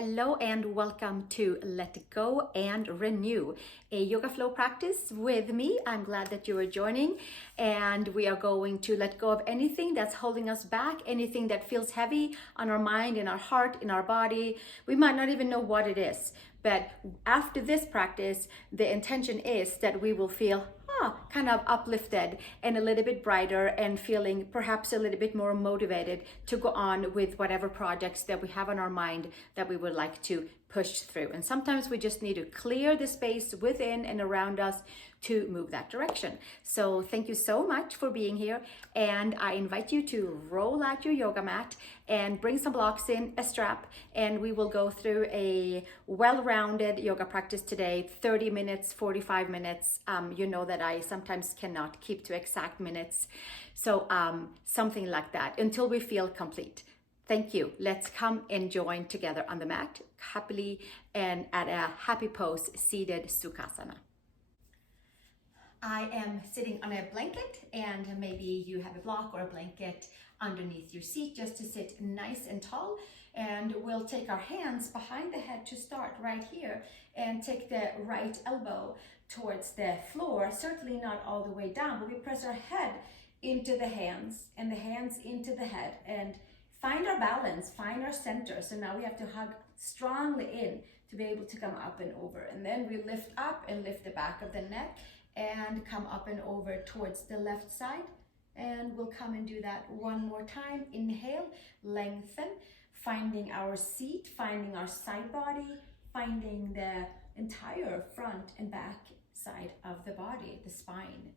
Hello and welcome to Let Go and Renew, a yoga flow practice with me. I'm glad that you are joining, and we are going to let go of anything that's holding us back, anything that feels heavy on our mind, in our heart, in our body. We might not even know what it is, but after this practice, the intention is that we will feel kind of uplifted and a little bit brighter and feeling perhaps a little bit more motivated to go on with whatever projects that we have on our mind that we would like to push through. And sometimes we just need to clear the space within and around us to move that direction. So thank you so much for being here, and I invite you to roll out your yoga mat and bring some blocks in, a strap, and we will go through a well-rounded yoga practice today, 30 minutes, 45 minutes. You know that I sometimes cannot keep to exact minutes. So something like that until we feel complete. Thank you. Let's come and join together on the mat happily and at a happy pose, seated Sukhasana. I am sitting on a blanket, and maybe you have a block or a blanket underneath your seat just to sit nice and tall. And we'll take our hands behind the head to start right here and take the right elbow towards the floor, certainly not all the way down, but we press our head into the hands and the hands into the head and find our balance, find our center. So now we have to hug strongly in to be able to come up and over. And then we lift up and lift the back of the neck and come up and over towards the left side. And we'll come and do that one more time. Inhale, lengthen, finding our seat, finding our side body, finding the entire front and back side of the body, the spine,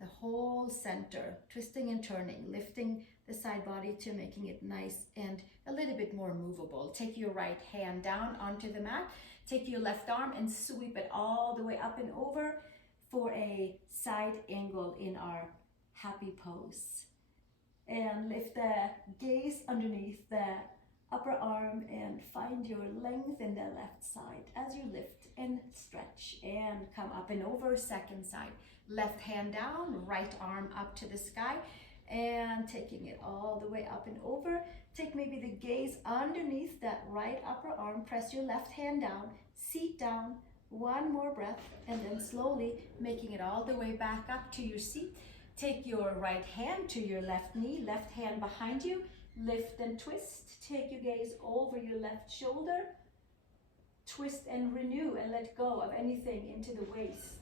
the whole center, twisting and turning, lifting the side body to making it nice and a little bit more movable. Take your right hand down onto the mat, take your left arm and sweep it all the way up and over for a side angle in our happy pose. And lift the gaze underneath the upper arm and find your length in the left side as you lift and stretch and come up and over. Second side, left hand down, right arm up to the sky and taking it all the way up and over. Take maybe the gaze underneath that right upper arm, press your left hand down, seat down, one more breath, and then slowly making it all the way back up to your seat. Take your right hand to your left knee, left hand behind you, lift and twist. Take your gaze over your left shoulder, twist and renew and let go of anything into the waist,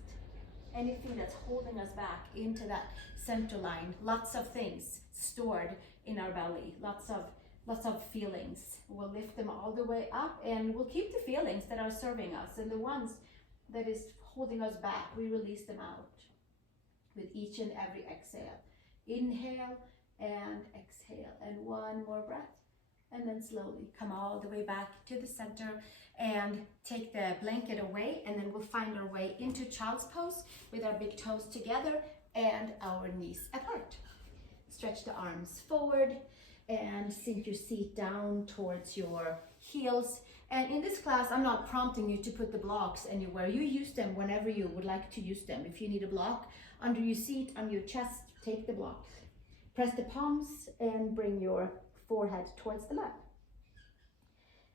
anything that's holding us back into that center line. Lots of things stored in our belly, lots of feelings. We'll lift them all the way up, and we'll keep the feelings that are serving us, and the ones that is holding us back, we release them out with each and every exhale. Inhale and exhale, and one more breath, and then slowly come all the way back to the center and take the blanket away, and then we'll find our way into child's pose with our big toes together and our knees apart. Stretch the arms forward and sink your seat down towards your heels. And in this class, I'm not prompting you to put the blocks anywhere. You use them whenever you would like to use them. If you need a block under your seat, on your chest, take the block. Press the palms and bring your forehead towards the mat.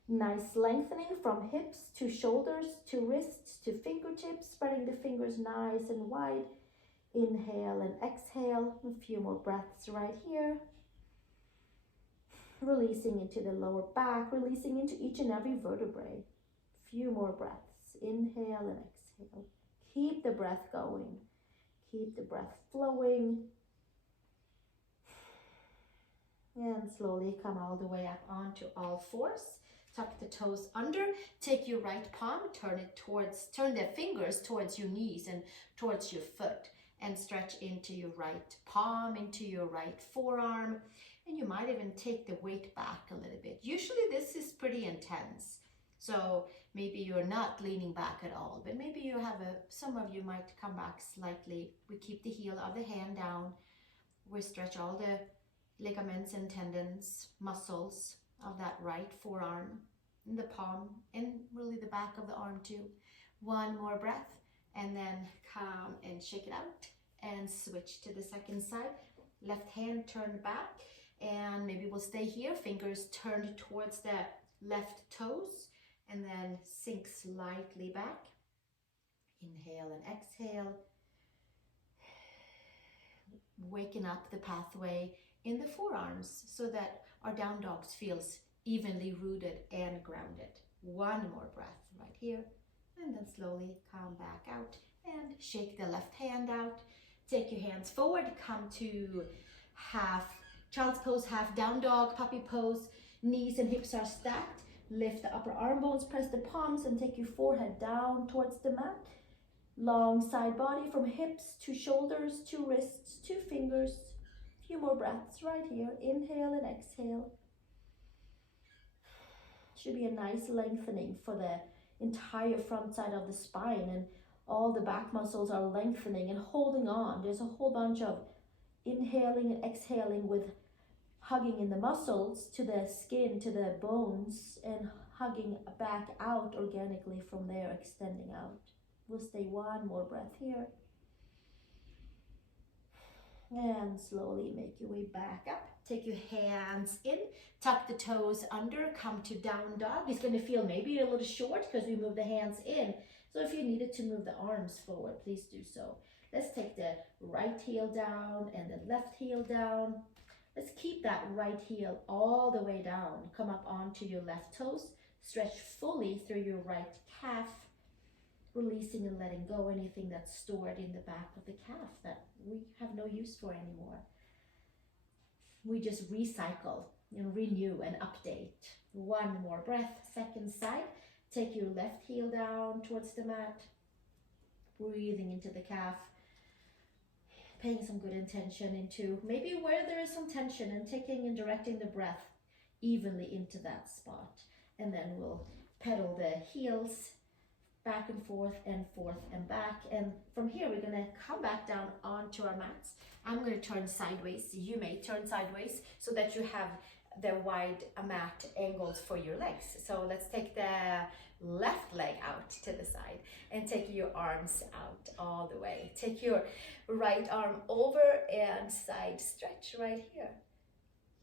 Nice lengthening from hips to shoulders to wrists to fingertips, spreading the fingers nice and wide. Inhale and exhale. A few more breaths right here. Releasing into the lower back, releasing into each and every vertebrae. Few more breaths. Inhale and exhale. Keep the breath going. Keep the breath flowing. And slowly come all the way up onto all fours. Tuck the toes under. Take your right palm, turn the fingers towards your knees and towards your foot, and stretch into your right palm, into your right forearm. And you might even take the weight back a little bit. Usually this is pretty intense, so maybe you're not leaning back at all, but maybe you have some of you might come back slightly. We keep the heel of the hand down. We stretch all the ligaments and tendons, muscles of that right forearm, in the palm, and really the back of the arm too. One more breath, and then come and shake it out and switch to the second side. Left hand turned back, and maybe we'll stay here, fingers turned towards the left toes, and then sink slightly back. Inhale and exhale. Waking up the pathway in the forearms so that our down dogs feels evenly rooted and grounded. One more breath right here, and then slowly come back out and shake the left hand out. Take your hands forward, come to half child's pose, half down dog, puppy pose. Knees and hips are stacked. Lift the upper arm bones, press the palms, and take your forehead down towards the mat. Long side body from hips to shoulders to wrists to fingers. A few more breaths right here. Inhale and exhale. Should be a nice lengthening for the entire front side of the spine, and all the back muscles are lengthening and holding on. There's a whole bunch of inhaling and exhaling with hugging in the muscles to the skin, to the bones, and hugging back out organically from there, extending out. We'll stay one more breath here. And slowly make your way back up. Take your hands in, tuck the toes under, come to down dog. It's going to feel maybe a little short because we move the hands in. So if you needed to move the arms forward, please do so. Let's take the right heel down and the left heel down. Let's keep that right heel all the way down. Come up onto your left toes. Stretch fully through your right calf. Releasing and letting go anything that's stored in the back of the calf that we have no use for anymore. We just recycle and renew and update. One more breath, second side. Take your left heel down towards the mat. Breathing into the calf. Paying some good intention into maybe where there is some tension, and taking and directing the breath evenly into that spot. And then we'll pedal the heels back and forth and back. And from here, we're gonna come back down onto our mats. I'm gonna turn sideways. You may turn sideways so that you have the wide mat angles for your legs. So let's take the left leg out to the side and take your arms out all the way. Take your right arm over and side stretch right here.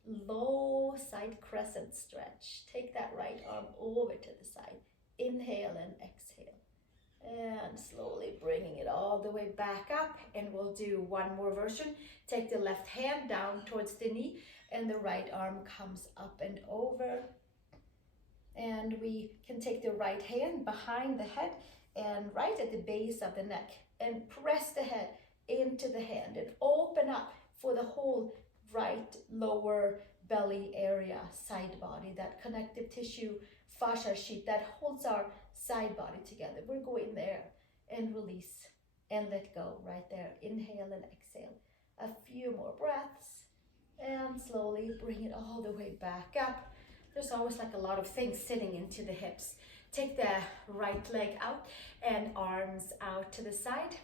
Low side crescent stretch. Take that right arm over to the side. Inhale and exhale. And slowly bringing it all the way back up. And we'll do one more version. Take the left hand down towards the knee and the right arm comes up and over. And we can take the right hand behind the head and right at the base of the neck and press the head into the hand and open up for the whole right lower belly area, side body, that connective tissue fascia sheet that holds our side body together. We're going there and release and let go right there. Inhale and exhale. A few more breaths and slowly bring it all the way back up. There's always like a lot of things sitting into the hips. Take the right leg out and arms out to the side.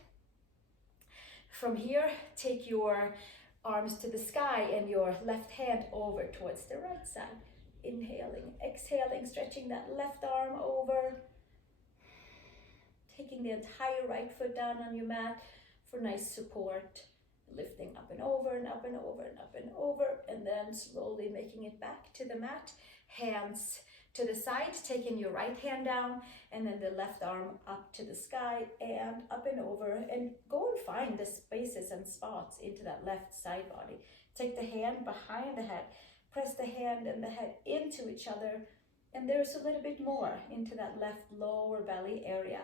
From here, take your arms to the sky and your left hand over towards the right side. Inhaling, exhaling, stretching that left arm over. Taking the entire right foot down on your mat for nice support. Lifting up and over and up and over and up and over. And then slowly making it back to the mat. Hands to the side, taking your right hand down and then the left arm up to the sky and up and over, and go and find the spaces and spots into that left side body. Take the hand behind the head, press the hand and the head into each other, and there's a little bit more into that left lower belly area.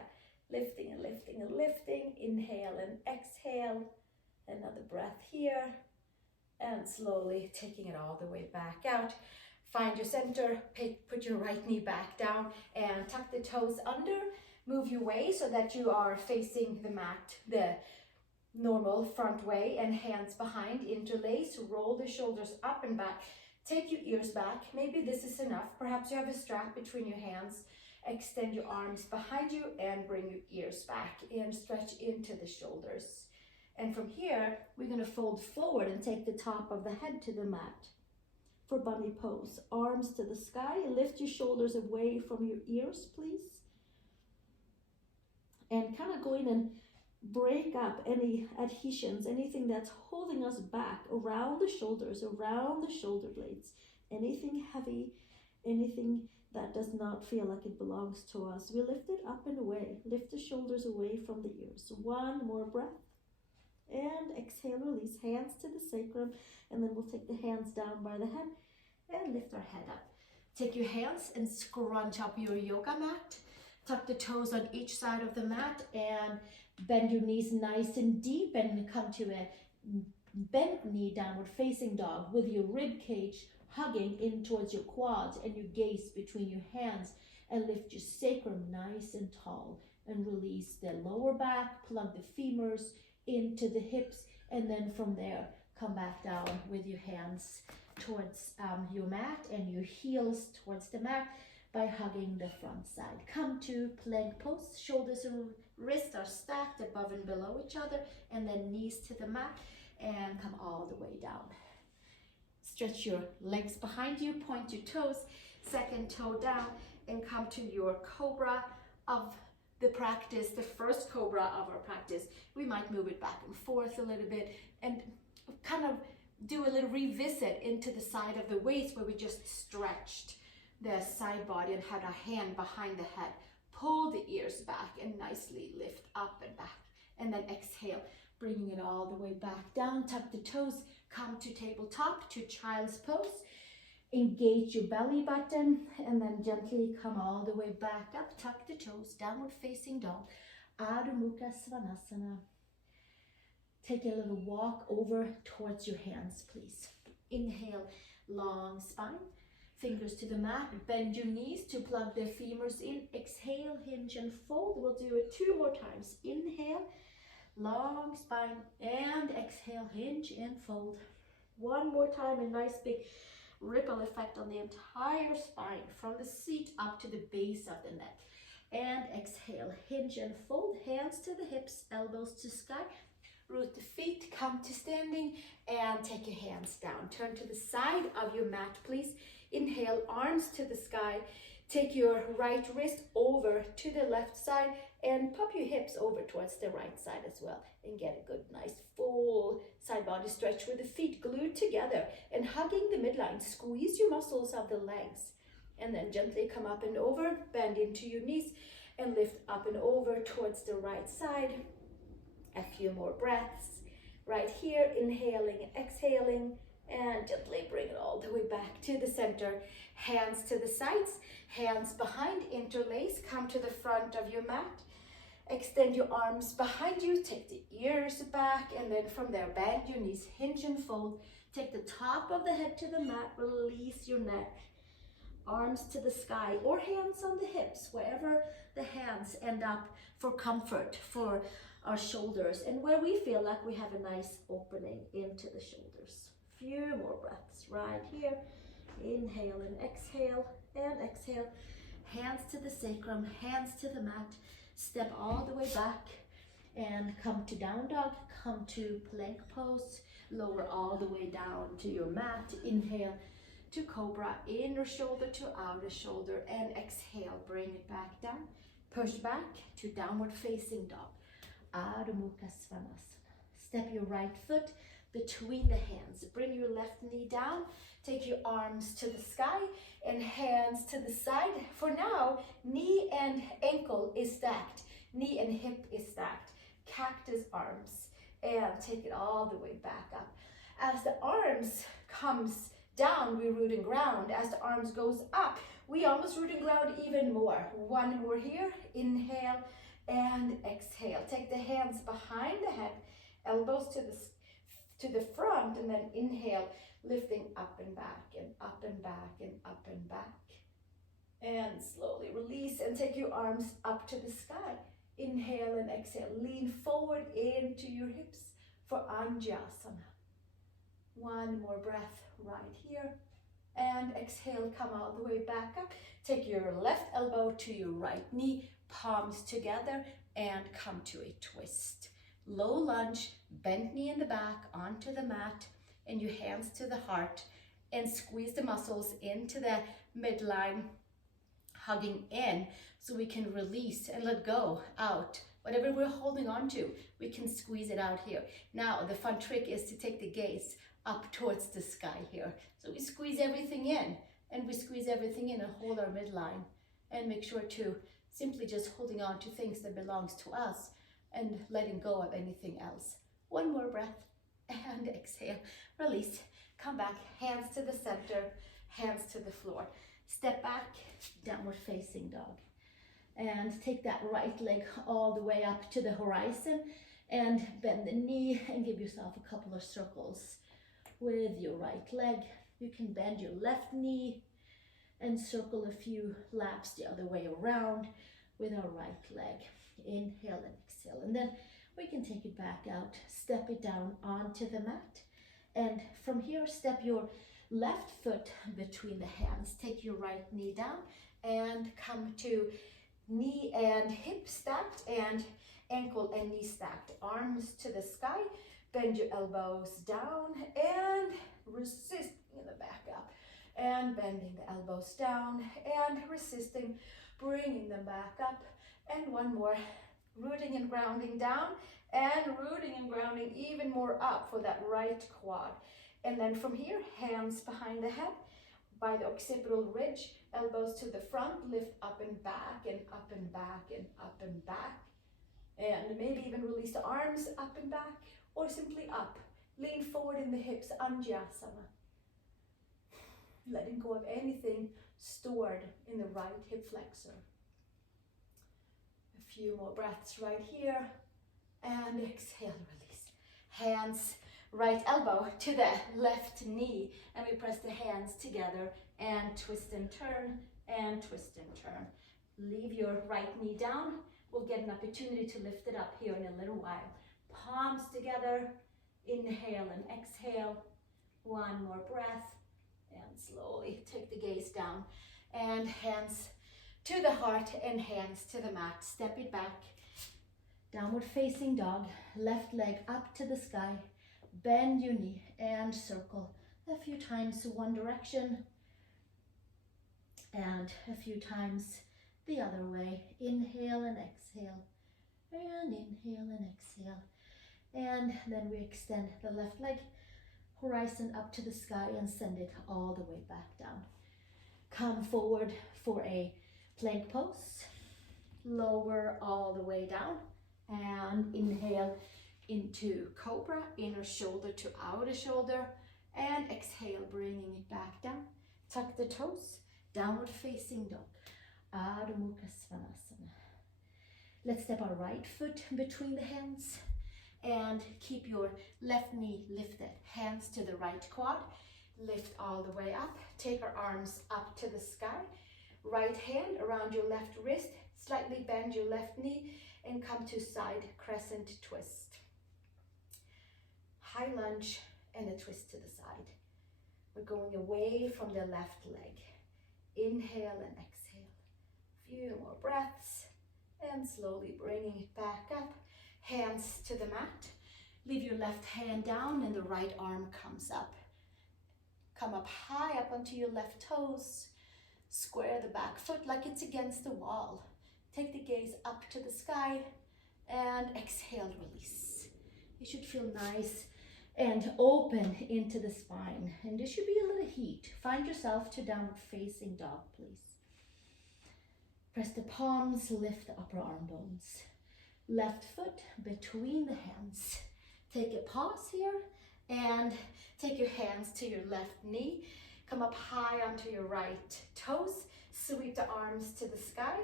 Lifting and lifting and lifting. Inhale and exhale. Another breath here and slowly taking it all the way back out. Find your center, put your right knee back down and tuck the toes under. Move your way so that you are facing the mat the normal front way, and hands behind, interlace, roll the shoulders up and back. Take your ears back. Maybe this is enough. Perhaps you have a strap between your hands. Extend your arms behind you and bring your ears back and stretch into the shoulders. And from here, we're going to fold forward and take the top of the head to the mat. For bunny pose, arms to the sky, lift your shoulders away from your ears, please. And kind of go in and break up any adhesions, anything that's holding us back around the shoulders, around the shoulder blades. Anything heavy, anything that does not feel like it belongs to us, we lift it up and away. Lift the shoulders away from the ears. One more breath. And exhale, release. Hands to the sacrum. And then we'll take the hands down by the head and lift our head up. Take your hands and scrunch up your yoga mat. Tuck the toes on each side of the mat and bend your knees nice and deep and come to a bent knee downward facing dog with your rib cage hugging in towards your quads and your gaze between your hands, and lift your sacrum nice and tall and release the lower back, plug the femurs into the hips, and then from there come back down with your hands towards your mat and your heels towards the mat by hugging the front side. Come to plank pose. Shoulders and wrists are stacked above and below each other, and then knees to the mat and come all the way down. Stretch your legs behind you, point your toes, second toe down, and come to your cobra of the practice, the first cobra of our practice. We might move it back and forth a little bit and kind of do a little revisit into the side of the waist where we just stretched the side body and had our hand behind the head. Pull the ears back and nicely lift up and back. And then exhale, bringing it all the way back down. Tuck the toes, come to tabletop, to child's pose. Engage your belly button and then gently come all the way back up. Tuck the toes, downward facing dog. Adho Mukha Svanasana. Take a little walk over towards your hands, please. Inhale, long spine. Fingers to the mat. Bend your knees to plug the femurs in. Exhale, hinge and fold. We'll do it 2 more times. Inhale, long spine, and exhale, hinge and fold. 1 more time, a nice big ripple effect on the entire spine from the seat up to the base of the neck. And exhale, hinge and fold. Hands to the hips, elbows to sky. Root the feet, come to standing, and take your hands down. Turn to the side of your mat, please. Inhale, arms to the sky. Take your right wrist over to the left side and pop your hips over towards the right side as well. And get a good, nice, full side body stretch with the feet glued together and hugging the midline. Squeeze your muscles of the legs. And then gently come up and over, bend into your knees, and lift up and over towards the right side. A few more breaths right here, inhaling, exhaling, and gently bring it all the way back to the center. Hands to the sides, hands behind, interlace, come to the front of your mat. Extend your arms behind you, take the ears back, and then from there, bend your knees, hinge and fold. Take the top of the head to the mat, release your neck. Arms to the sky or hands on the hips, wherever the hands end up for comfort for our shoulders and where we feel like we have a nice opening into the shoulders. Few more breaths right here. Inhale and exhale, and exhale. Hands to the sacrum, hands to the mat. Step all the way back and come to down dog, come to plank pose. Lower all the way down to your mat. Inhale to cobra, inner shoulder to outer shoulder, and exhale, bring it back down. Push back to downward facing dog. Adho Mukha Svanasana. Step your right foot between the hands. Bring your left knee down. Take your arms to the sky and hands to the side. For now, knee and ankle is stacked. Knee and hip is stacked. Cactus arms. And take it all the way back up. As the arms comes down, we root and ground. As the arms goes up, we almost root and ground even more. 1 more here. Inhale and exhale. Take the hands behind the head, elbows to the front, and then inhale, lifting up and back and up and back and up and back. And slowly release and take your arms up to the sky. Inhale and exhale. Lean forward into your hips for Anjasana. 1 more breath right here. And exhale, come all the way back up. Take your left elbow to your right knee, palms together, and come to a twist. Low lunge, bent knee in the back onto the mat, and your hands to the heart, and squeeze the muscles into the midline, hugging in so we can release and let go out. Whatever we're holding on to, we can squeeze it out here. Now, the fun trick is to take the gaze up towards the sky here. So we squeeze everything in And we squeeze everything in and hold our midline, and make sure to simply just holding on to things that belongs to us and letting go of anything else. One more breath and exhale, release, come back, hands to the center, hands to the floor. Step back, downward facing dog. And take that right leg all the way up to the horizon and bend the knee and give yourself a couple of circles with your right leg. You can bend your left knee and circle a few laps the other way around with our right leg. Inhale and exhale. And then we can take it back out, step it down onto the mat. And from here, step your left foot between the hands. Take your right knee down and come to knee and hip stacked and ankle and knee stacked. Arms to the sky. Bend your elbows down and resist in the back up. And bending the elbows down and resisting, bringing them back up. And one more, rooting and grounding down and rooting and grounding even more up for that right quad. And then from here, hands behind the head by the occipital ridge, elbows to the front, lift up and back and up and back and up and back. And maybe even release the arms up and back or simply up. Lean forward in the hips, Anjasana. Letting go of anything stored in the right hip flexor. A few more breaths right here. And exhale, release. Hands, right elbow to the left knee. And we press the hands together and twist and turn and twist and turn. Leave your right knee down. We'll get an opportunity to lift it up here in a little while. Palms together. Inhale and exhale. One more breath. And slowly take the gaze down. And hands to the heart and hands to the mat. Step it back. Downward facing dog. Left leg up to the sky. Bend your knee and circle a few times one direction. And a few times the other way. Inhale and exhale. And inhale and exhale. And then we extend the left leg horizon up to the sky and send it all the way back down. Come forward for a plank pose. Lower all the way down and inhale into cobra, inner shoulder to outer shoulder, and exhale, bringing it back down. Tuck the toes, downward facing dog, Adho Mukha Svanasana. Let's step our right foot between the hands and keep your left knee lifted. Hands to the right quad, lift all the way up. Take our arms up to the sky. Right hand around your left wrist, slightly bend your left knee and come to side crescent twist. High lunge and a twist to the side. We're going away from the left leg. Inhale and exhale. Few more breaths and slowly bringing it back up. Hands to the mat. Leave your left hand down and the right arm comes up. Come up high up onto your left toes. Square the back foot like it's against the wall. Take the gaze up to the sky and exhale, release. You should feel nice and open into the spine. And there should be a little heat. Find yourself to downward facing dog, please. Press the palms, lift the upper arm bones. Left foot between the hands. Take a pause here and take your hands to your left knee. Come up high onto your right toes. Sweep the arms to the sky.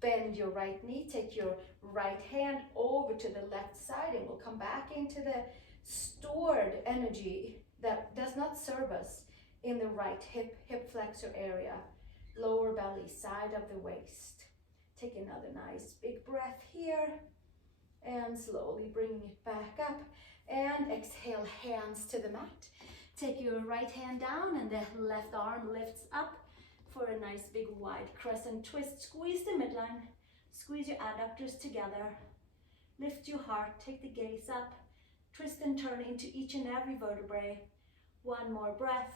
Bend your right knee. Take your right hand over to the left side and we'll come back into the stored energy that does not serve us in the right hip flexor area. Lower belly, side of the waist. Take another nice big breath here. And slowly bringing it back up and exhale, hands to the mat. Take your right hand down and the left arm lifts up for a nice big wide crescent twist. Squeeze the midline, squeeze your adductors together. Lift your heart, take the gaze up, twist and turn into each and every vertebrae. One more breath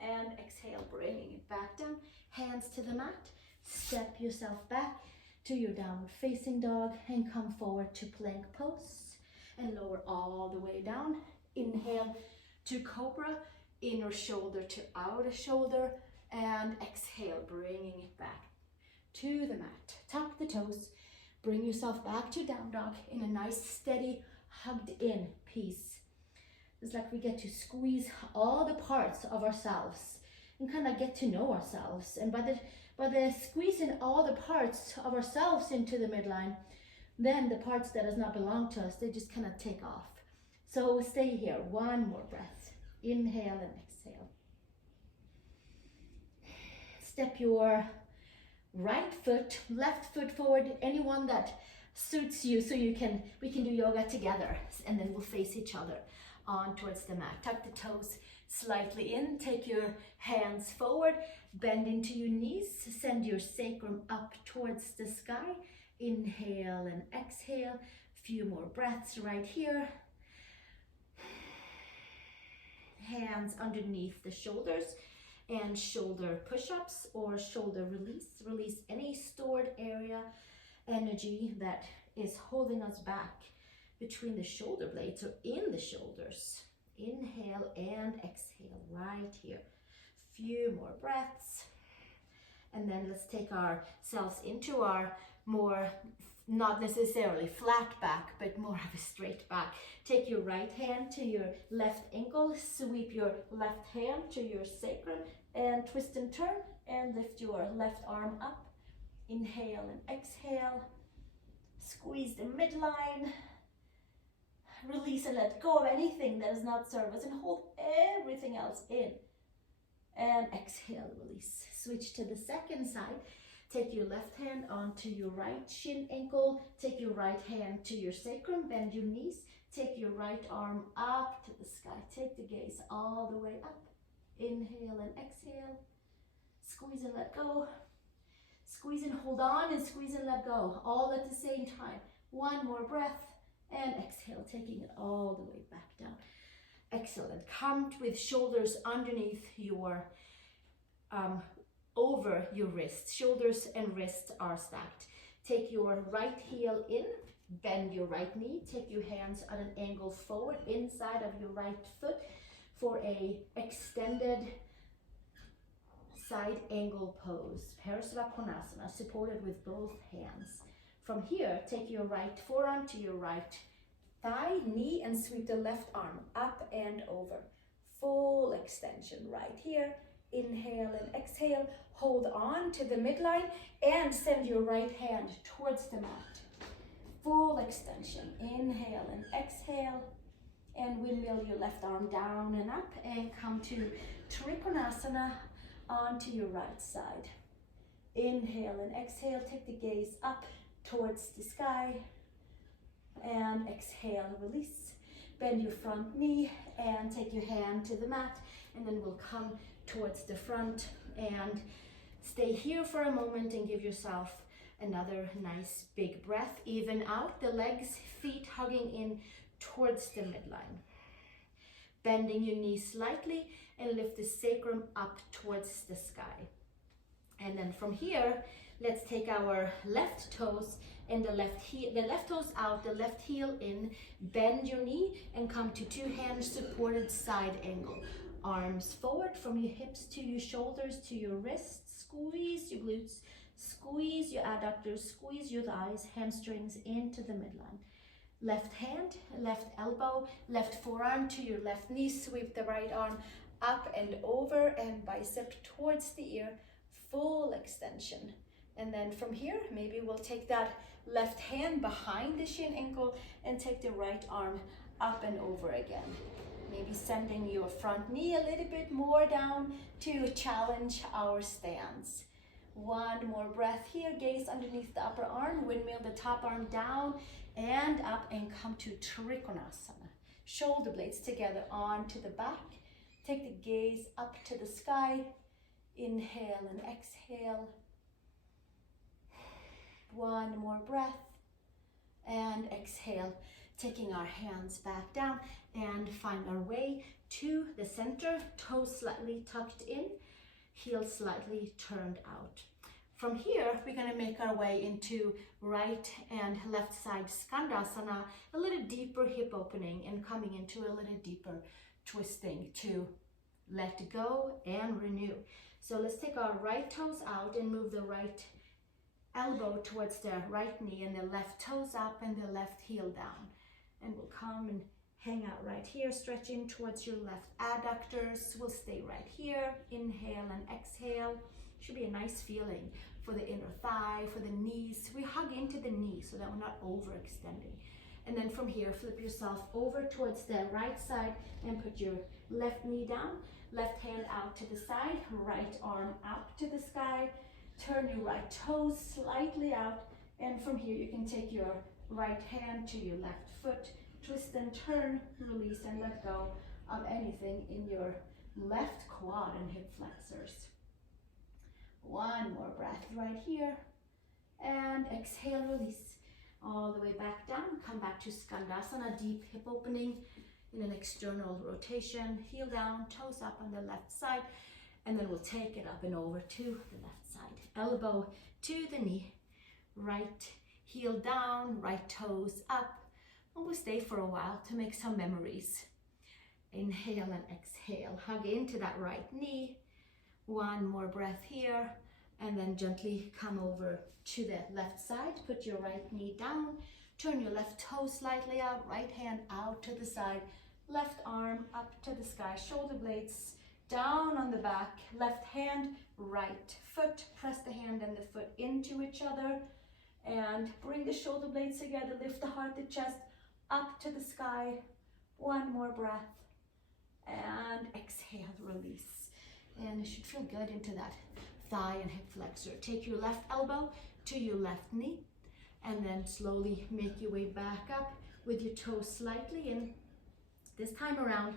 and exhale, bringing it back down. Hands to the mat, step yourself back to your downward facing dog and come forward to plank pose and lower all the way down. Inhale to cobra, inner shoulder to outer shoulder, And exhale, bringing it back to the mat. Tuck the toes. Bring yourself back to down dog in a nice, steady, hugged in piece. It's like we get to squeeze all the parts of ourselves and kind of get to know ourselves. And by the squeezing all the parts of ourselves into the midline, then the parts that does not belong to us, they just kind of take off. So stay here, one more breath. Inhale and exhale. Step your right foot, left foot forward, anyone that suits you, so we can do yoga together, and then we'll face each other on towards the mat. Tuck the toes slightly in, take your hands forward, bend into your knees, send your sacrum up towards the sky. Inhale and exhale. Few more breaths right here. Hands underneath the shoulders and shoulder push-ups or shoulder release. Release any stored area, energy that is holding us back between the shoulder blades or in the shoulders. Inhale and exhale right here. Few more breaths. And then let's take ourselves into our more, not necessarily flat back, but more of a straight back. Take your right hand to your left ankle, sweep your left hand to your sacrum, and twist and turn, and lift your left arm up. Inhale and exhale. Squeeze the midline. Release and let go of anything that does not serve us, and hold everything else in. And exhale, release. Switch to the second side. Take your left hand onto your right shin ankle. Take your right hand to your sacrum. Bend your knees. Take your right arm up to the sky. Take the gaze all the way up. Inhale and exhale. Squeeze and let go. Squeeze and hold on, and squeeze and let go. All at the same time. One more breath. And exhale, taking it all the way back down. Excellent. Come with shoulders underneath your, over your wrists. Shoulders and wrists are stacked. Take your right heel in, bend your right knee, take your hands at an angle forward inside of your right foot for a extended side angle pose. Parasvakonasana, supported with both hands. From here, take your right forearm to your right thigh, knee, and sweep the left arm up and over. Full extension right here. Inhale and exhale. Hold on to the midline and send your right hand towards the mat. Full extension. Inhale and exhale. And windmill your left arm down and up, and come to Trikonasana onto your right side. Inhale and exhale. Take the gaze up towards the sky. And exhale, release. Bend your front knee and take your hand to the mat, and then we'll come towards the front and stay here for a moment and give yourself another nice big breath. Even out the legs, feet hugging in towards the midline. Bending your knees slightly and lift the sacrum up towards the sky. And then from here, let's take our left toes and the left toes out, the left heel in, bend your knee and come to two hands supported side angle. Arms forward from your hips to your shoulders to your wrists. Squeeze your glutes, squeeze your adductors, squeeze your thighs, hamstrings into the midline. Left hand, left elbow, left forearm to your left knee. Sweep the right arm up and over and bicep towards the ear. Full extension. And then from here, maybe we'll take that left hand behind the shin ankle and take the right arm up and over again. Maybe sending your front knee a little bit more down to challenge our stance. One more breath here. Gaze underneath the upper arm. Windmill the top arm down and up and come to Trikonasana. Shoulder blades together onto the back. Take the gaze up to the sky. Inhale and exhale. One more breath and exhale, taking our hands back down and find our way to the center, toes slightly tucked in, heels slightly turned out. From here, we're going to make our way into right and left side Skandasana, a little deeper hip opening and coming into a little deeper twisting to let go and renew. So let's take our right toes out and move the right elbow towards the right knee and the left toes up and the left heel down. And we'll come and hang out right here, stretching towards your left adductors. We'll stay right here. Inhale and exhale. Should be a nice feeling for the inner thigh, for the knees. We hug into the knee so that we're not overextending. And then from here, flip yourself over towards the right side and put your left knee down, left hand out to the side, right arm up to the sky. Turn your right toes slightly out, and from here you can take your right hand to your left foot, twist and turn, release and let go of anything in your left quad and hip flexors. One more breath right here, and exhale, release. All the way back down, come back to Skandasana, deep hip opening in an external rotation, heel down, toes up on the left side, and then we'll take it up and over to the left side. Elbow to the knee, right heel down, right toes up, and we'll stay for a while to make some memories. Inhale and exhale, hug into that right knee. One more breath here, and then gently come over to the left side. Put your right knee down, turn your left toe slightly out, right hand out to the side, left arm up to the sky, shoulder blades down on the back, left hand, right foot, press the hand and the foot into each other, and bring the shoulder blades together, lift the heart, the chest up to the sky. One more breath, and exhale, release. And it should feel good into that thigh and hip flexor. Take your left elbow to your left knee, and then slowly make your way back up with your toes slightly in. This time around,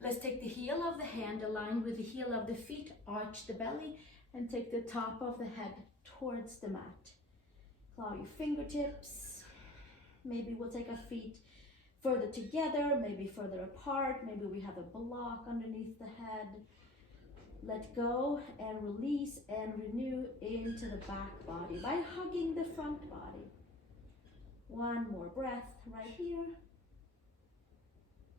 let's take the heel of the hand aligned with the heel of the feet, arch the belly, and take the top of the head towards the mat. Claw your fingertips. Maybe we'll take our feet further together, maybe further apart. Maybe we have a block underneath the head. Let go and release and renew into the back body by hugging the front body. One more breath right here.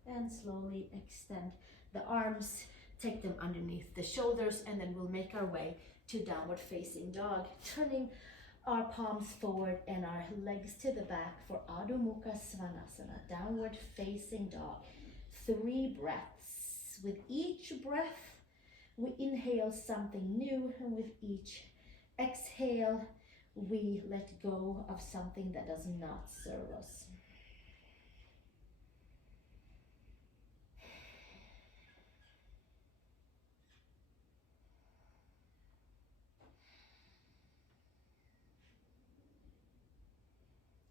And slowly extend the arms, take them underneath the shoulders, and then we'll make our way to downward facing dog, turning our palms forward and our legs to the back for Adho Mukha Svanasana, downward facing dog. 3 breaths. With each breath, we inhale something new, and with each exhale, we let go of something that does not serve us.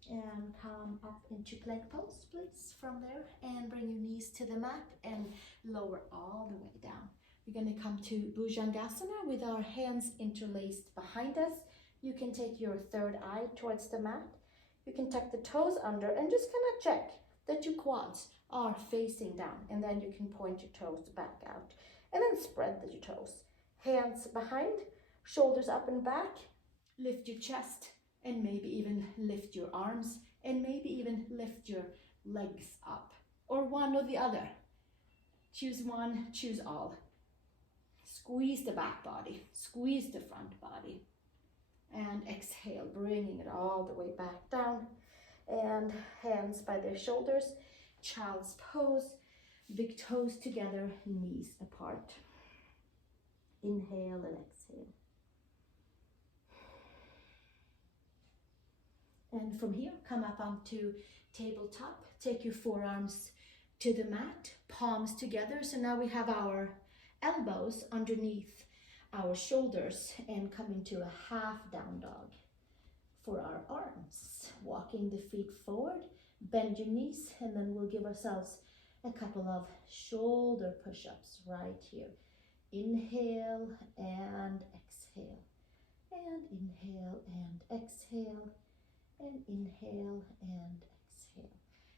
And come up into plank pose, please, from there, and bring your knees to the mat and lower all the way down. We're going to come to Bhujangasana with our hands interlaced behind us. You can take your third eye towards the mat. You can tuck the toes under and just kind of check that your quads are facing down, and then you can point your toes back out and then spread your toes. Hands behind, shoulders up and back. Lift your chest and maybe even lift your arms and maybe even lift your legs up, or one or the other. Choose one, choose all. Squeeze the back body, squeeze the front body, and exhale, bringing it all the way back down, and hands by their shoulders, child's pose, big toes together, knees apart. Inhale and exhale. And from here, come up onto tabletop, take your forearms to the mat, palms together. So now we have our elbows underneath our shoulders and come into a half down dog for our arms. Walking the feet forward, bend your knees, and then we'll give ourselves a couple of shoulder push-ups right here. Inhale and exhale, and inhale and exhale, and inhale and exhale.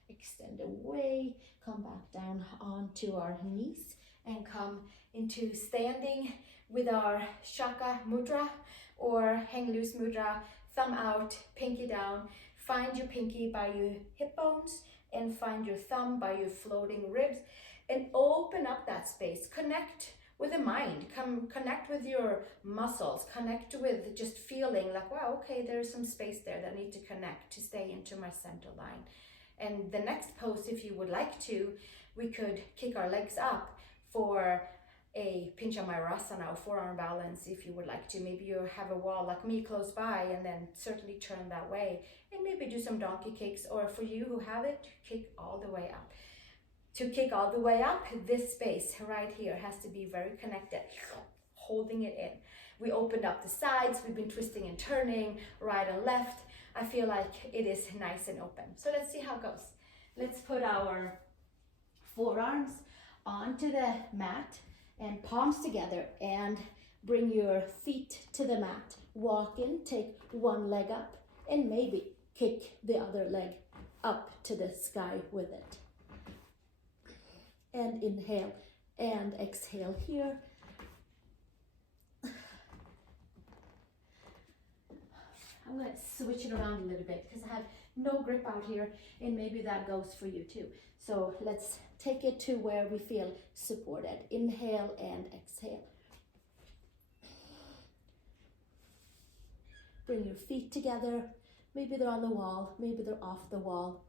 Extend away, come back down onto our knees, and come into standing with our Shaka Mudra or Hang Loose Mudra, thumb out, pinky down. Find your pinky by your hip bones and find your thumb by your floating ribs, and open up that space. Connect with the mind. Connect with your muscles, connect with just feeling like, wow, okay, there's some space there that I need to connect to stay into my center line. And the next pose, if you would like to, we could kick our legs up for a pincha mayurasana or forearm balance if you would like to. Maybe you have a wall like me close by, and then certainly turn that way and maybe do some donkey kicks, or for you who have it, kick all the way up. To kick all the way up, this space right here has to be very connected, holding it in. We opened up the sides, we've been twisting and turning right and left. I feel like it is nice and open. So let's see how it goes. Let's put our forearms onto the mat and palms together, and bring your feet to the mat. Walk in, take one leg up, and maybe kick the other leg up to the sky with it. And inhale and exhale here. I'm going to switch it around a little bit because I have no grip out here, and maybe that goes for you too. So let's take it to where we feel supported. Inhale and exhale. Bring your feet together. Maybe they're on the wall, maybe they're off the wall.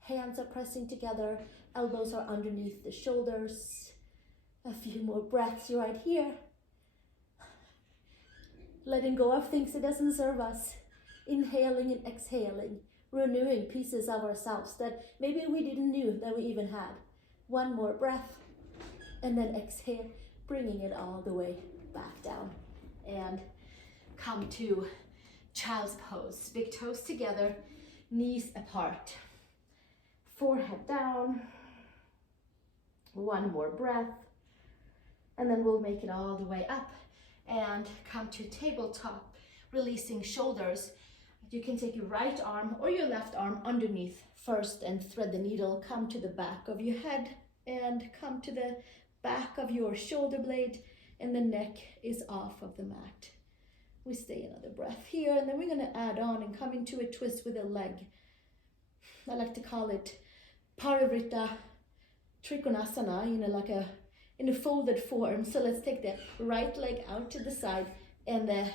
Hands are pressing together, elbows are underneath the shoulders. A few more breaths right here. Letting go of things that doesn't serve us. Inhaling and exhaling, renewing pieces of ourselves that maybe we didn't know that we even had. One more breath, and then exhale, bringing it all the way back down. And come to child's pose. Big toes together, knees apart. Forehead down. One more breath. And then we'll make it all the way up and come to tabletop, releasing shoulders. You can take your right arm or your left arm underneath first and thread the needle. Come to the back of your head and come to the back of your shoulder blade, and the neck is off of the mat. We stay another breath here, and then we're going to add on and come into a twist with a leg. I like to call it Parivrita Trikonasana, like in a folded form. So let's take the right leg out to the side and the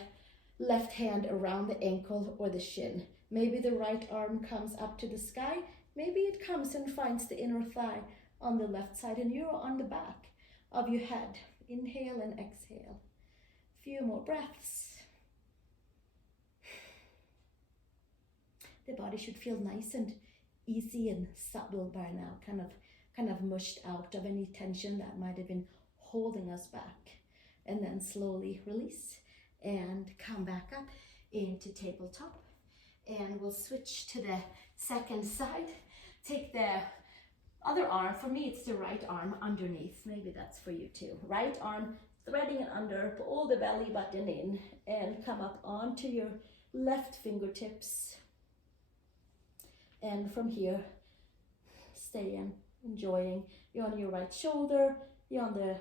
left hand around the ankle or the shin. Maybe the right arm comes up to the sky. Maybe it comes and finds the inner thigh on the left side, and you're on the back of your head. Inhale and exhale. Few more breaths. The body should feel nice and easy and supple by now, kind of mushed out of any tension that might have been holding us back. And then slowly release and come back up into tabletop. And we'll switch to the second side. Take the other arm, for me it's the right arm underneath, maybe that's for you too. Right arm threading it under, pull the belly button in and come up onto your left fingertips. And from here, stay in, enjoying. You're on your right shoulder, you're on the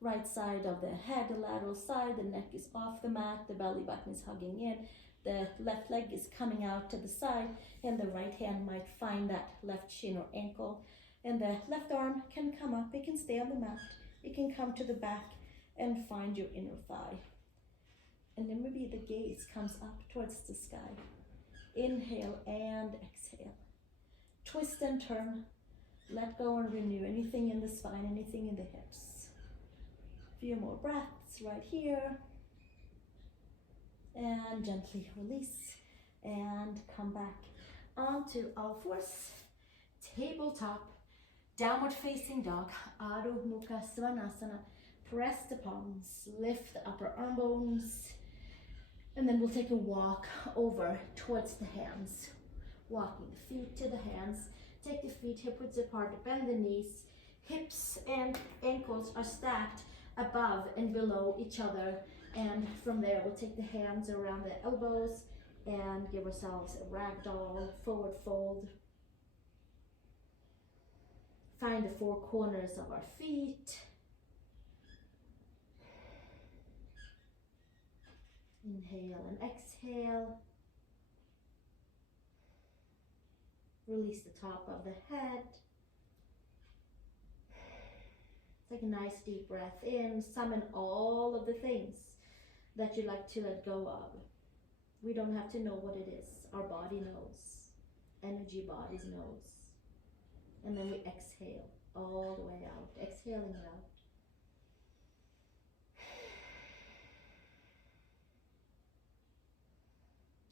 right side of the head, the lateral side, the neck is off the mat, the belly button is hugging in, the left leg is coming out to the side, and the right hand might find that left shin or ankle, and the left arm can come up, it can stay on the mat, it can come to the back and find your inner thigh. And then maybe the gaze comes up towards the sky. Inhale and exhale. Twist and turn. Let go and renew anything in the spine, anything in the hips. Few more breaths right here. And gently release and come back onto all fours. Tabletop, downward facing dog, Adho Mukha Svanasana. Press the palms, lift the upper arm bones. And then we'll take a walk over towards the hands. Walking the feet to the hands. Take the feet hip width apart, bend the knees. Hips and ankles are stacked above and below each other. And from there, we'll take the hands around the elbows and give ourselves a ragdoll, forward fold. Find the four corners of our feet. Inhale and exhale. Release the top of the head. Take a nice deep breath in. Summon all of the things that you like to let go of. We don't have to know what it is. Our body knows. Energy bodies knows. And then we exhale all the way out. Exhaling it out.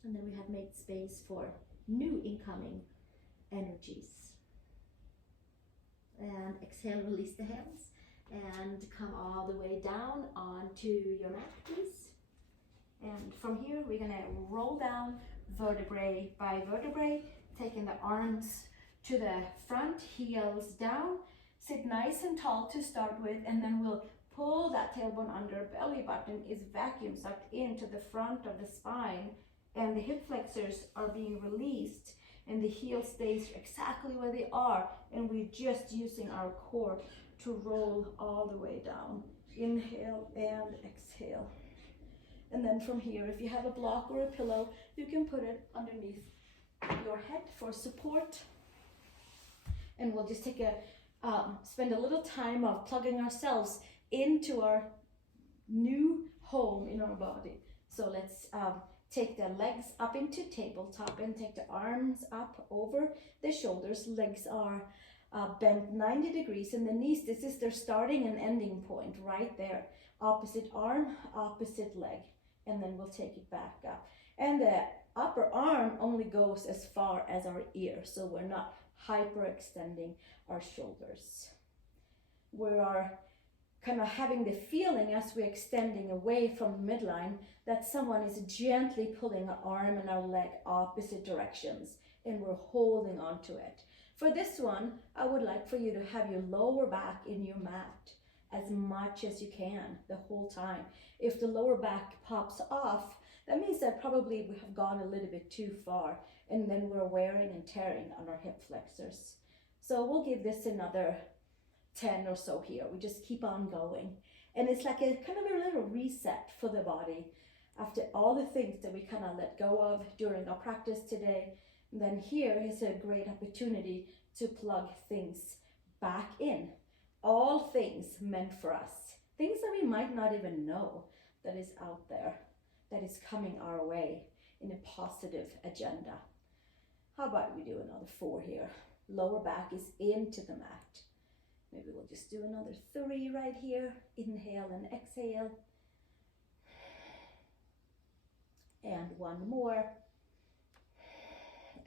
And then we have made space for new incoming energies. And exhale, release the hands. And come all the way down onto your mat, please. And from here, we're gonna roll down vertebrae by vertebrae, taking the arms to the front, heels down. Sit nice and tall to start with, and then we'll pull that tailbone under. Belly button is vacuum sucked into the front of the spine, and the hip flexors are being released, and the heel stays exactly where they are, and we're just using our core to roll all the way down. Inhale and exhale. And then from here, if you have a block or a pillow, you can put it underneath your head for support. And we'll just take spend a little time of plugging ourselves into our new home in our body. So let's take the legs up into tabletop and take the arms up over the shoulders. Legs are bent 90 degrees, and the knees, this is their starting and ending point right there. Opposite arm, opposite leg. And then we'll take it back up. And the upper arm only goes as far as our ear, so we're not hyperextending our shoulders. We are kind of having the feeling as we're extending away from the midline that someone is gently pulling our arm and our leg opposite directions, and we're holding on to it. For this one, I would like for you to have your lower back in your mat as much as you can the whole time. If the lower back pops off, that means that probably we have gone a little bit too far, and then we're wearing and tearing on our hip flexors. So we'll give this another 10 or so here. We just keep on going. And it's like a kind of a little reset for the body after all the things that we kind of let go of during our practice today. And then here is a great opportunity to plug things back in. All things meant for us. Things that we might not even know that is out there, that is coming our way in a positive agenda. How about we do another 4 here? Lower back is into the mat. Maybe we'll just do another 3 right here. Inhale and exhale. And 1 more.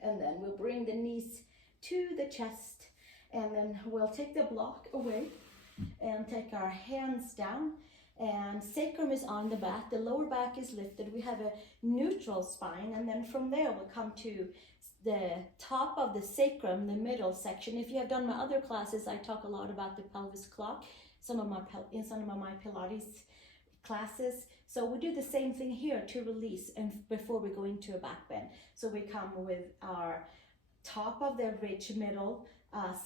And then we'll bring the knees to the chest, and then we'll take the block away and take our hands down, and sacrum is on the back, the lower back is lifted, we have a neutral spine, and then from there we'll come to the top of the sacrum, the middle section. If you have done my other classes, I talk a lot about the pelvis clock, in some of my Pilates classes. So we do the same thing here to release and before we go into a back bend. So we come with our top of the ridge, middle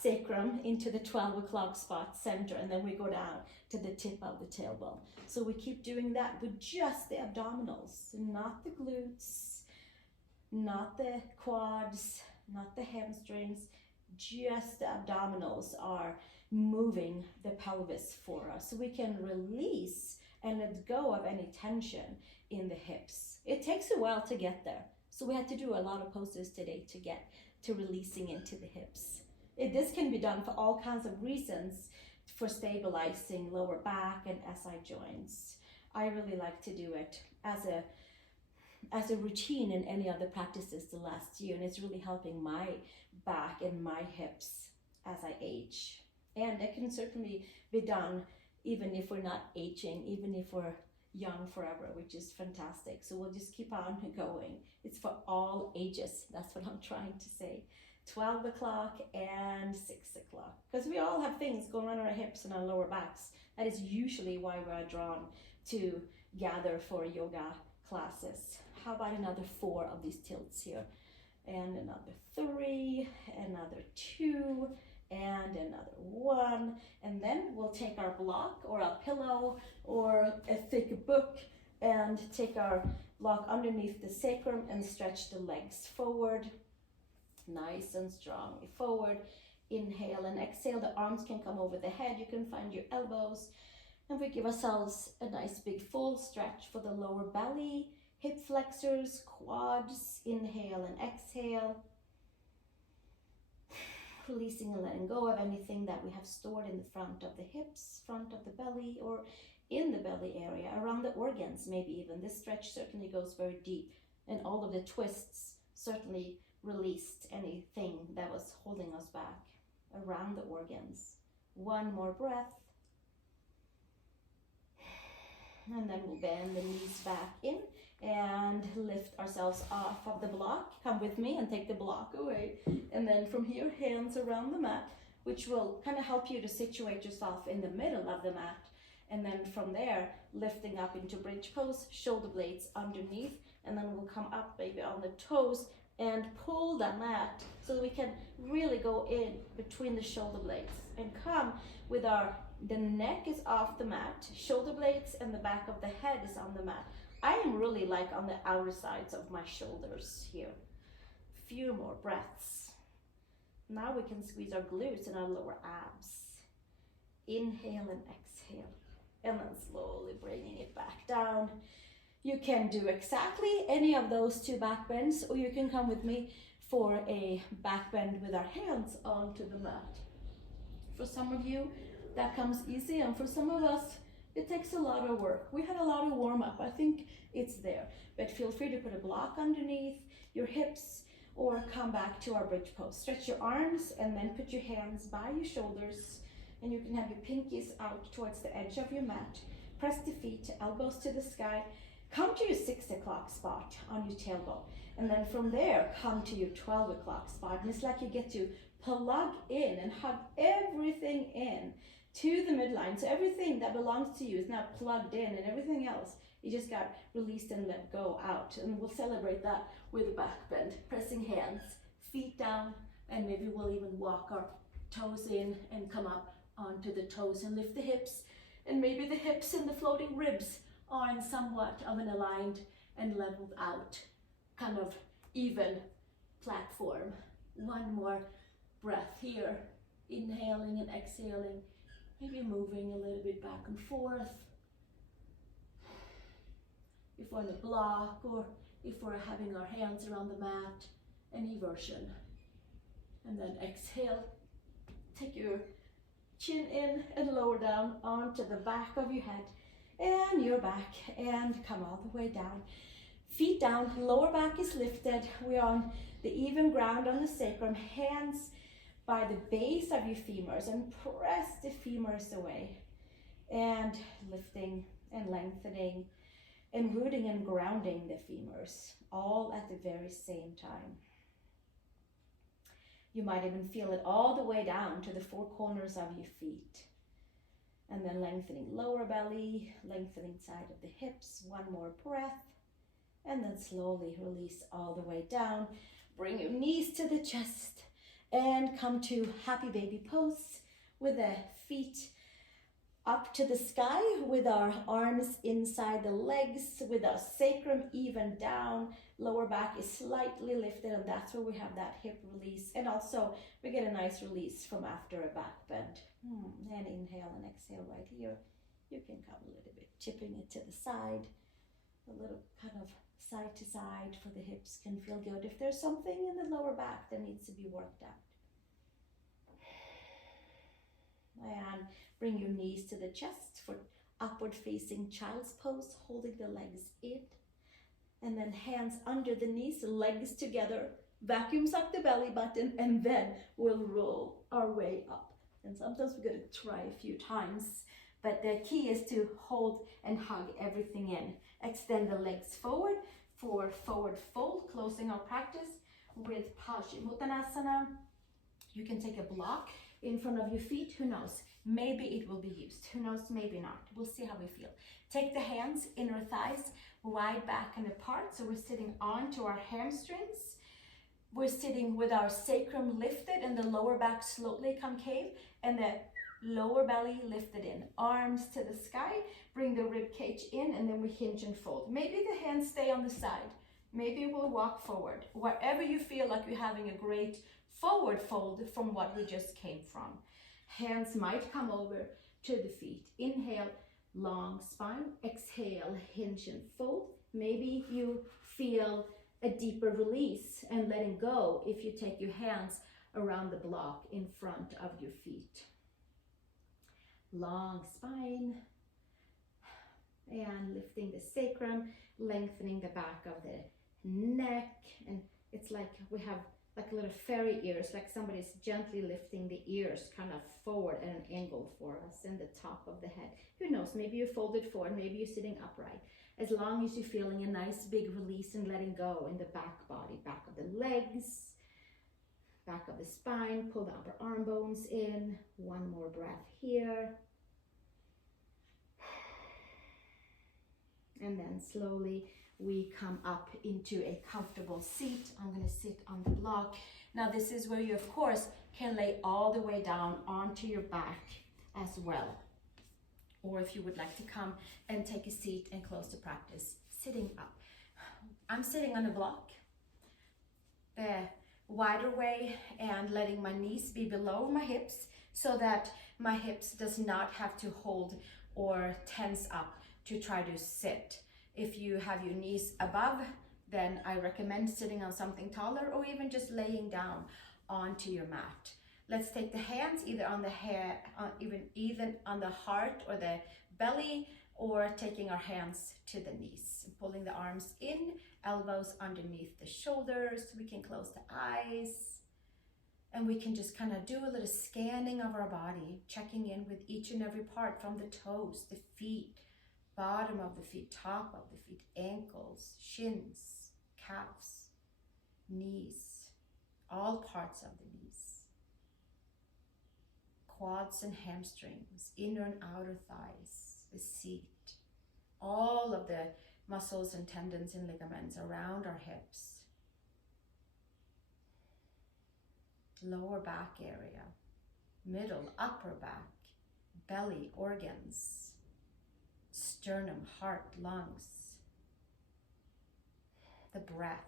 sacrum into the 12 o'clock spot center, and then we go down to the tip of the tailbone. So we keep doing that with just the abdominals, not the glutes, not the quads, not the hamstrings, just the abdominals are moving the pelvis for us. So we can release and let go of any tension in the hips. It takes a while to get there. So we had to do a lot of poses today to get to releasing into the hips. This can be done for all kinds of reasons, for stabilizing lower back and SI joints. I really like to do it as a routine in any other practices the last year, and it's really helping my back and my hips as I age. And it can certainly be done even if we're not aging, even if we're young forever, which is fantastic. So we'll just keep on going. It's for all ages. That's what I'm trying to say. 12 o'clock and 6 o'clock. Because we all have things going on in our hips and our lower backs. That is usually why we're drawn to gather for yoga classes. How about another 4 of these tilts here? And another 3, another 2, and another 1. And then we'll take our block or a pillow or a thick book and take our block underneath the sacrum and stretch the legs forward. Nice and strong forward. Inhale and exhale. The arms can come over the head. You can find your elbows. And we give ourselves a nice big full stretch for the lower belly, hip flexors, quads. Inhale and exhale. Releasing and letting go of anything that we have stored in the front of the hips, front of the belly, or in the belly area, around the organs maybe even. This stretch certainly goes very deep, and all of the twists certainly released anything that was holding us back around the organs. One more breath. And then we'll bend the knees back in and lift ourselves off of the block. Come with me and take the block away. And then from here, hands around the mat, which will kind of help you to situate yourself in the middle of the mat. And then from there, lifting up into bridge pose, shoulder blades underneath, and then we'll come up maybe on the toes and pull the mat so that we can really go in between the shoulder blades and come with the neck is off the mat, shoulder blades and the back of the head is on the mat. I am really like on the outer sides of my shoulders here. Few more breaths. Now we can squeeze our glutes and our lower abs. Inhale and exhale. And then slowly bringing it back down. You can do exactly any of those two back bends, or you can come with me for a back bend with our hands onto the mat. For some of you, that comes easy, and for some of us, it takes a lot of work. We had a lot of warm up. I think it's there, but feel free to put a block underneath your hips or come back to our bridge pose. Stretch your arms and then put your hands by your shoulders, and you can have your pinkies out towards the edge of your mat. Press the feet, elbows to the sky. Come to your 6 o'clock spot on your tailbone. And then from there, come to your 12 o'clock spot. And it's like you get to plug in and hug everything in to the midline. So everything that belongs to you is now plugged in, and everything else, you just got released and let go out. And we'll celebrate that with a back bend. Pressing hands, feet down, and maybe we'll even walk our toes in and come up onto the toes and lift the hips. And maybe the hips and the floating ribs are in somewhat of an aligned and leveled out, kind of even platform. One more breath here, inhaling and exhaling, maybe moving a little bit back and forth. If we're in a block or if we're having our hands around the mat, an inversion. And then exhale, take your chin in and lower down onto the back of your head. And you're back, and come all the way down. Feet down, lower back is lifted. We're on the even ground on the sacrum. Hands by the base of your femurs, and press the femurs away. And lifting and lengthening and rooting and grounding the femurs, all at the very same time. You might even feel it all the way down to the four corners of your feet. And then lengthening lower belly, lengthening side of the hips. One more breath. And then slowly release all the way down. Bring your knees to the chest and come to happy baby pose with the feet up to the sky, with our arms inside the legs, with our sacrum even down. Lower back is slightly lifted, and that's where we have that hip release. And also we get a nice release from after a back bend. And inhale and exhale right here. You can come a little bit, tipping it to the side. A little kind of side to side for the hips can feel good. If there's something in the lower back that needs to be worked out. And bring your knees to the chest for upward facing child's pose, holding the legs in. And then hands under the knees, legs together, vacuum suck the belly button, and then we'll roll our way up. And sometimes we're going to try a few times, but the key is to hold and hug everything in. Extend the legs forward for forward fold, closing our practice with Paschimottanasana. You can take a block in front of your feet, who knows? Maybe it will be used, who knows, maybe not. We'll see how we feel. Take the hands, inner thighs, wide back and apart, so we're sitting onto our hamstrings. We're sitting with our sacrum lifted and the lower back slowly concave, and the lower belly lifted in. Arms to the sky, bring the rib cage in, and then we hinge and fold. Maybe the hands stay on the side. Maybe we'll walk forward. Wherever you feel like you're having a great forward fold from what we just came from. Hands might come over to the feet. Inhale, long spine. Exhale, hinge and fold. Maybe you feel a deeper release and letting go if you take your hands around the block in front of your feet. Long spine. And lifting the sacrum, lengthening the back of the neck. And it's like we have like little fairy ears, like somebody's gently lifting the ears kind of forward at an angle for us, and the top of the head. Who knows, maybe you're folded forward, maybe you're sitting upright. As long as you're feeling a nice big release and letting go in the back body, back of the legs, back of the spine, pull the upper arm bones in. One more breath here. And then slowly we come up into a comfortable seat. I'm going to sit on the block. Now this is where you, of course, can lay all the way down onto your back as well. Or if you would like to come and take a seat and close the practice, sitting up. I'm sitting on the block, the wider way, and letting my knees be below my hips so that my hips does not have to hold or tense up to try to sit. If you have your knees above, then I recommend sitting on something taller or even just laying down onto your mat. Let's take the hands either on the hair, even on the heart or the belly, or taking our hands to the knees, pulling the arms in, elbows underneath the shoulders. We can close the eyes, and we can just kind of do a little scanning of our body, checking in with each and every part from the toes, the feet, bottom of the feet, top of the feet, ankles, shins, calves, knees, all parts of the knees, quads and hamstrings, inner and outer thighs, the seat, all of the muscles and tendons and ligaments around our hips, lower back area, middle, upper back, belly, organs, sternum, heart, lungs, the breath,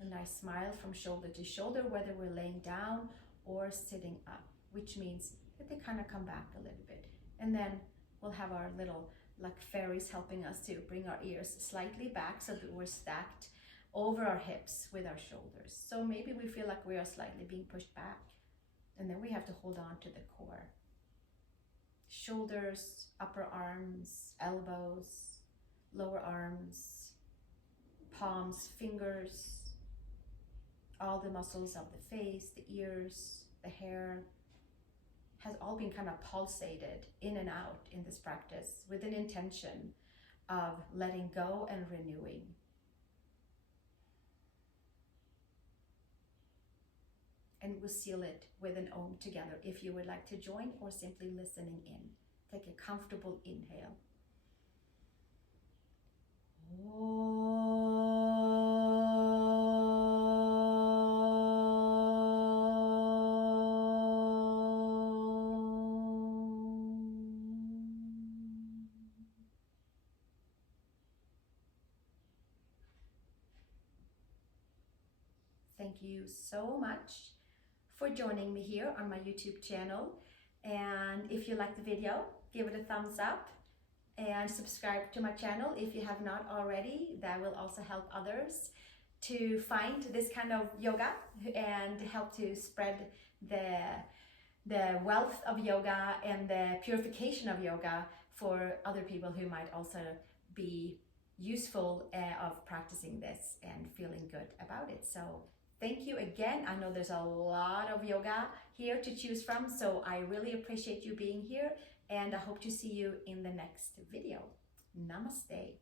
a nice smile from shoulder to shoulder, whether we're laying down or sitting up, which means that they kind of come back a little bit. And then we'll have our little like fairies helping us to bring our ears slightly back so that we're stacked over our hips with our shoulders. So maybe we feel like we are slightly being pushed back, and then we have to hold on to the core. Shoulders, upper arms, elbows, lower arms, palms, fingers, all the muscles of the face, the ears, the hair, has all been kind of pulsated in and out in this practice with an intention of letting go and renewing. And we'll seal it with an Om together if you would like to join or simply listening in. Take a comfortable inhale. Thank you so much for joining me here on my YouTube channel. And if you like the video, give it a thumbs up and subscribe to my channel if you have not already. That will also help others to find this kind of yoga and help to spread the wealth of yoga and the purification of yoga for other people who might also be useful of practicing this and feeling good about it. So thank you again. I know there's a lot of yoga here to choose from, so I really appreciate you being here, and I hope to see you in the next video. Namaste.